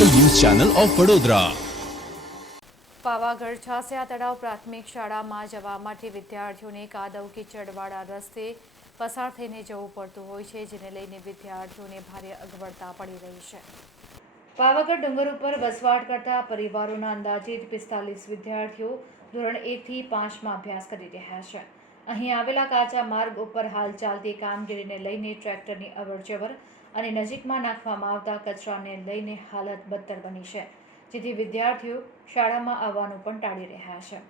Channel of Vadodara. Pavagadh Chhasiya તળાવ પ્રાથમિક શાળામાં જવા માટે વિદ્યાર્થીઓને કાદવ કીચડવાળા રસ્તે પસાર થઈને જવું પડતું હોય છે, જેને લઈને વિદ્યાર્થીઓને ભારે અગવડતા પડી રહી છે. પાવાગઢ ડુંગર ઉપર વસવાટ કરતા પરિવારોના અંદાજિત પિસ્તાલીસ વિદ્યાર્થીઓ ધોરણ એકથી પાંચમાં અભ્યાસ કરી રહ્યા છે. અહીં આવેલા કાચા માર્ગ ઉપર હાલ ચાલતી કામગીરીને લઈને ટ્રેક્ટરની અવરજવર અને નજીકમાં નાખવામાં આવતા કચરાને લઈને હાલત બદતર બની છે જેથી વિદ્યાર્થીઓ શાળામાં આવવાનું પણ ટાળી રહ્યા છે.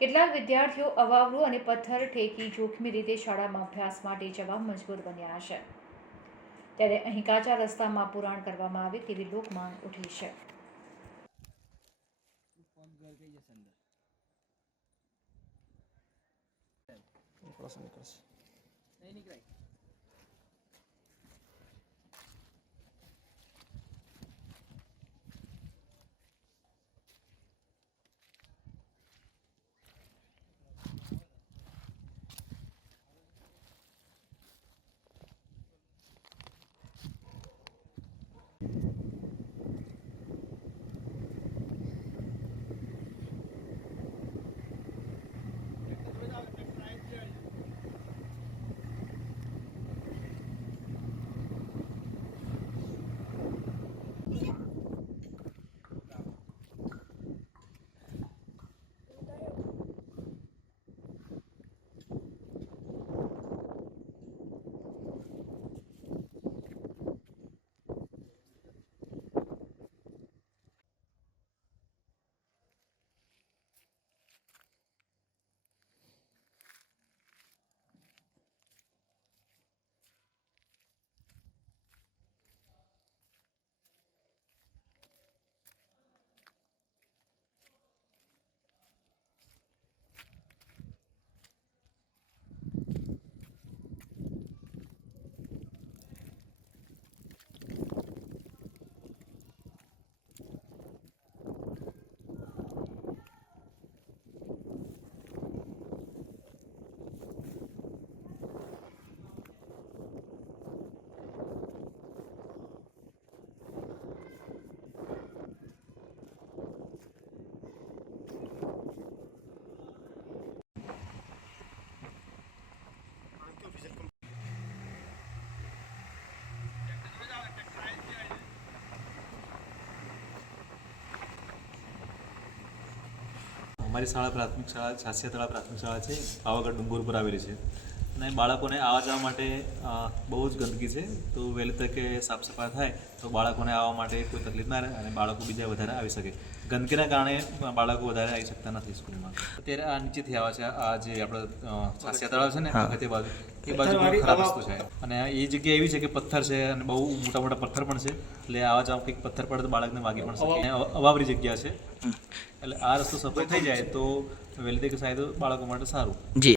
કેટલાક વિદ્યાર્થીઓ અવાવરું અને પથ્થર ઠેકી જોખમી રીતે શાળામાં અભ્યાસ માટે જવા મજબૂર બન્યા છે. ત્યારે અહીં કાચા રસ્તામાં પુરાણ કરવામાં આવે તેવી લોકમાંગ ઉઠી છે. અમારી શાળા પ્રાથમિક શાળા છાસિયા તળા પ્રાથમિક શાળા છે પાવાગઢ ડુંગર ઉપર આવેલી છે. અને બાળકોને આવવા જવા માટે બહુ જ ગંદકી છે. તો વહેલી તકે સાફ સફાઈ થાય તો બાળકોને આવવા માટે કોઈ તકલીફ ના રહે અને બાળકો બીજા વધારે આવી શકે. ગંદકીના કારણે બાળકો વધારે આવી શકતા નથી સ્કૂલમાં. અત્યારે આ નીચેથી આવે છે આ જે આપણે છાસિયા તળાવ છે ને તે બાજુ એ બાજુ બહુ ખરાબ વસ્તુ છે. અને એ જગ્યા એવી છે કે પથ્થર છે અને બહુ મોટા મોટા પથ્થર પણ છે. એટલે આવા જવા કંઈક પથ્થર પડે તો બાળકને વાગી પણ શકે. અવાવરી જગ્યા છે. એટલે આ રસ્તો સફળ થઈ જાય તો વહેલી તકે સાહેબ બાળકો માટે સારું. જી.